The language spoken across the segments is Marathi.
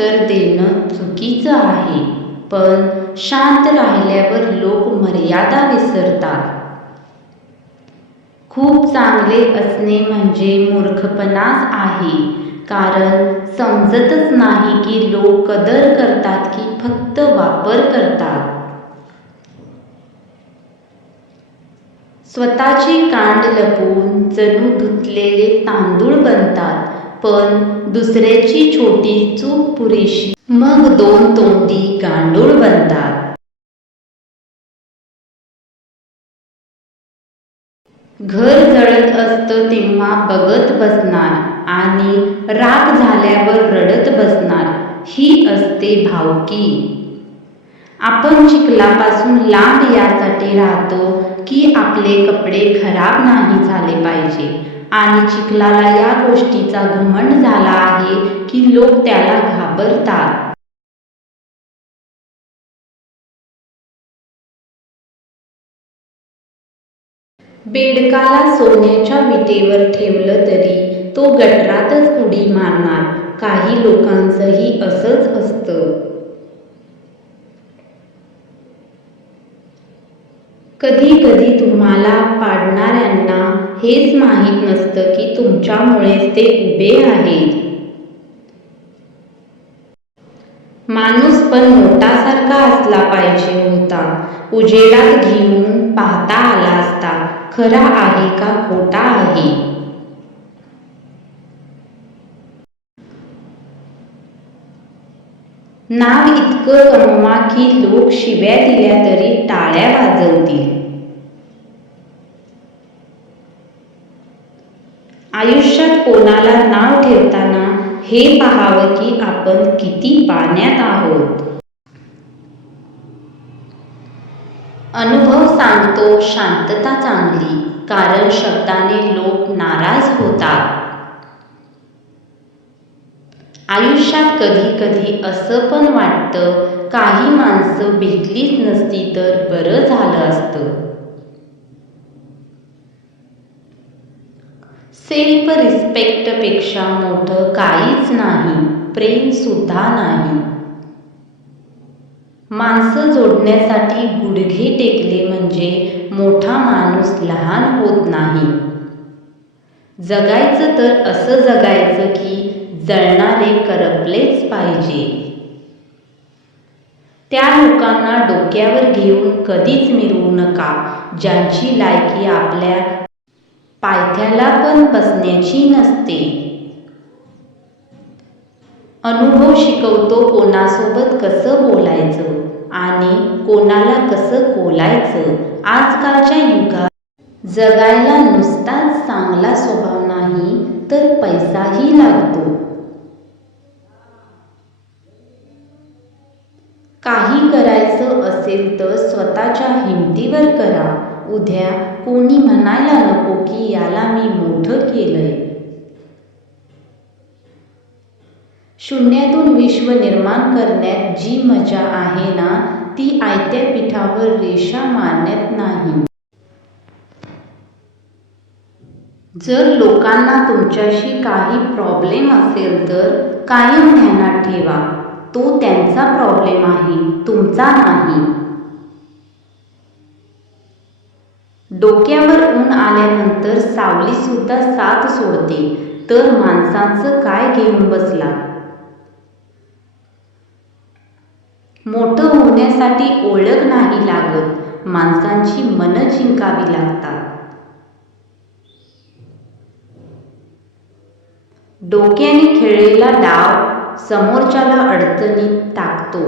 उत्तर देणं चुकीचं आहे. पण शांत राहिल्यावर लोक मर्यादा विसरतात. खूप चांगले असणे म्हणजे मूर्खपणाच आहे. कारण समजतच नाही की लोक कदर करतात की फक्त वापर करतात. स्वतःची कांड लपवून जणू धुतलेले तांदूळ बनतात. पण दुसऱ्याची छोटी चूक पुरेशी. मग दोन तोंडी गांडूळ बनतात. घर जळत असतं तेव्हा बघत बसणार आणि राग झाल्यावर रडत बसणार ही असते भावकी. आपण चिखलापासून लांब यासाठी राहतो की आपले कपडे खराब नाही झाले पाहिजे. आणि चिखलाला या गोष्टीचा घमंड झाला आहे की लोक त्याला घाबरतात. बेडकाला सोन्याच्या विटेवर ठेवलं तरी तो गटरातच उडी मारणार. काही लोकांचंही असंच असतं. कधी कधी तुम्हाला पाडणाऱ्यांना हेच माहीत नसतं की तुमच्यामुळेच ते उभे आहेत. माणूस पण मोठासारखा असला पाहिजे होता. उजेडात घेऊन पाहता आला असता. खरा आहे का खोटा आहे नाव इतकं कमवा की लोक शिव्या दिल्या तरी टाळ्या वाजवतील. आयुष्यात कोणाला नाव ठेवताना हे पाहावं की आपण किती पाण्यात आहोत. अनुभव सांगतो शांतता चांगली कारण शब्दाने लोक नाराज होतात. आयुष्यात कधी कधी असं पण वाटतं काही माणसं भेटलीच नसती तर बरं झालं असतं. सेल्फ रिस्पेक्टपेक्षा मोठं काहीच नाही प्रेम सुद्धा नाही. माणसं जोडण्यासाठी गुडघे टेकले म्हणजे मोठा माणूस लहान होत नाही. जगायचं तर असं जगायचं की जळणारे करपलेच पाहिजे. त्या लोकांना डोक्यावर घेऊन कधीच मिरवू नका. ज्यांची लायकी आपल्या पायथ्याला पण बसण्याची नसते. अनुभव शिकवतो कोणासोबत कसं बोलायचं आणि कोणाला कसं बोलायचं. आजकालच्या युगात जगायला नुसताच चांगला स्वभाव नाही तर पैसाही लागतो. काही करायचं असेल तर स्वतःच्या हिमतीवर करा. उद्या कोणी म्हणायला नको की याला मी मोठं केलंय. शून्यातून विश्व निर्माण करण्यात जी मजा आहे ना ती आयत्या पिठावर रेषा मारण्यात नाही. जर लोकांना तुमच्याशी काही प्रॉब्लेम असेल तर कायम ध्यानात ठेवा. तो त्यांचा प्रॉब्लेम आहे तुमचा नाही. डोक्यावर ऊन आल्यानंतर सावली सुद्धा साथ सोडते तर माणसांचं काय घेऊन बसला? मोठं होण्यासाठी ओळख नाही लागत माणसांची मन जिंकावी लागतात. डोक्याने खेळलेला डाव समोरच्याला अडचणीत टाकतो.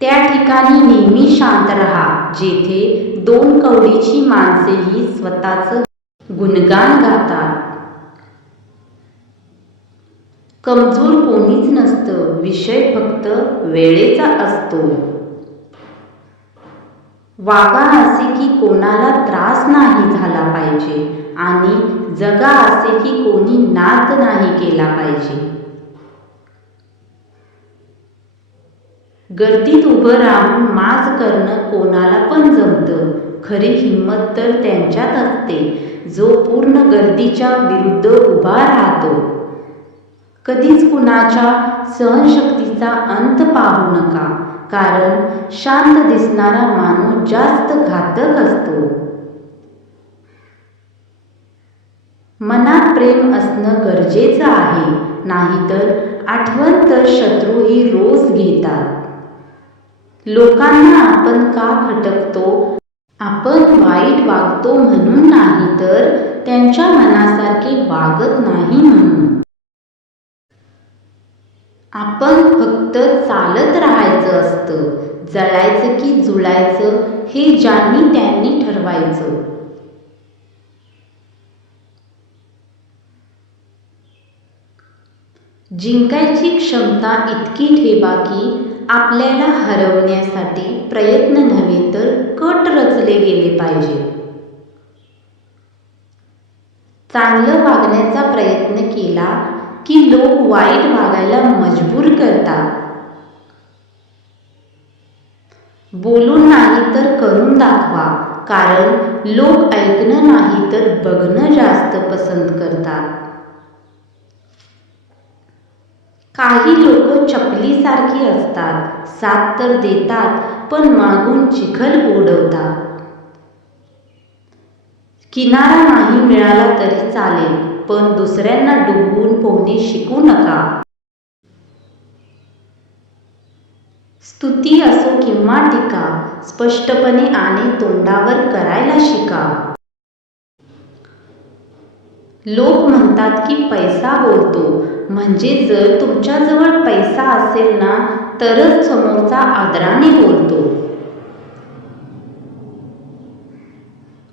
त्या ठिकाणी नेहमी शांत राहा जेथे दोन कवडीची माणसेही स्वतःच गुणगान गातात. कमजोर कोणीच नसतं विषय फक्त वेळेचा असतो. वागा असे की कोणाला त्रास नाही झाला पाहिजे आणि जगा असे की कोणी नाद नाही केला पाहिजे. गर्दीत उभं राहून माज करणं कोणाला पण जमतं. खरी हिंमत तर त्यांच्यात असते. जो पूर्ण गर्दीच्या विरुद्ध उभा राहतो. कधीच कुणाच्या सहनशक्तीचा अंत पाहू नका. कारण शांत दिसणारा माणूस जास्त घातक असतो. मनात प्रेम असणं गरजेचं आहे नाहीतर आठवण तर शत्रूही रोज घेतात. लोकांना आपण का खटकतो? आपण वाईट वागतो म्हणून नाही तर त्यांच्या मनासारखे वागत नाही म्हणून. आपण फक्त असतं जळायचं की जुळायचं हे ज्यांनी त्यांनी ठरवायचं. जिंकायची क्षमता इतकी ठेवा की आपल्याला हरवण्यासाठी प्रयत्न नव्हे तर कट रचले गेले पाहिजे. चांगलं वागण्याचा प्रयत्न केला की लोक वाईट वागायला मजबूर करतात. बोलून नाही तर करून दाखवा. कारण लोक ऐकणं नाही तर बघणं जास्त पसंत करतात. काही लोक चपलीसारखी असतात. साथ तर देतात पण मागून चिखल ओढवतात. किनारा नाही मिळाला तरी चालेल पण दुसऱ्यांना डुबवून पोहणे शिकू नका. स्तुती असो किंवा टीका स्पष्टपणे आणि तोंडावर करायला शिका. लोक म्हणतात की पैसा बोलतो. म्हणजे जर तुमच्याजवळ पैसा असेल ना तरच समोरचा आदराने बोलतो.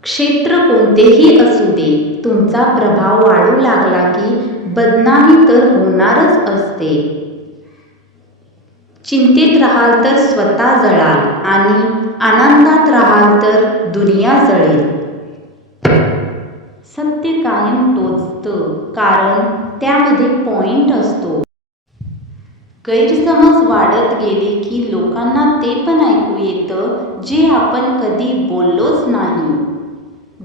क्षेत्र कोणतेही असू दे तुमचा प्रभाव वाढू लागला की बदनामी तर होणारच असते. चिंतेत राहाल तर स्वतः जळाल आणि आनंदात राहाल तर दुनिया जळेल. सत्य कायम टोचतं कारण त्यामध्ये पॉइंट असतो. गैरसमज वाढत गेले की लोकांना ते पण ऐकू येतं जे आपण कधी बोललोच नाही.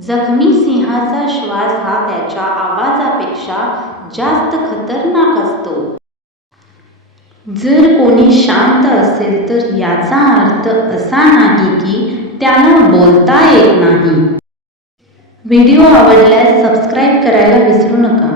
जखमी सिंहाचा श्वास हा त्याच्या आवाजापेक्षा जास्त खतरनाक जर कोणी शांत असेल तर याचा अर्थ असा नाही की त्याला बोलता येत नाही. व्हिडिओ आवडल्यास सबस्क्राईब करायला विसरू नका.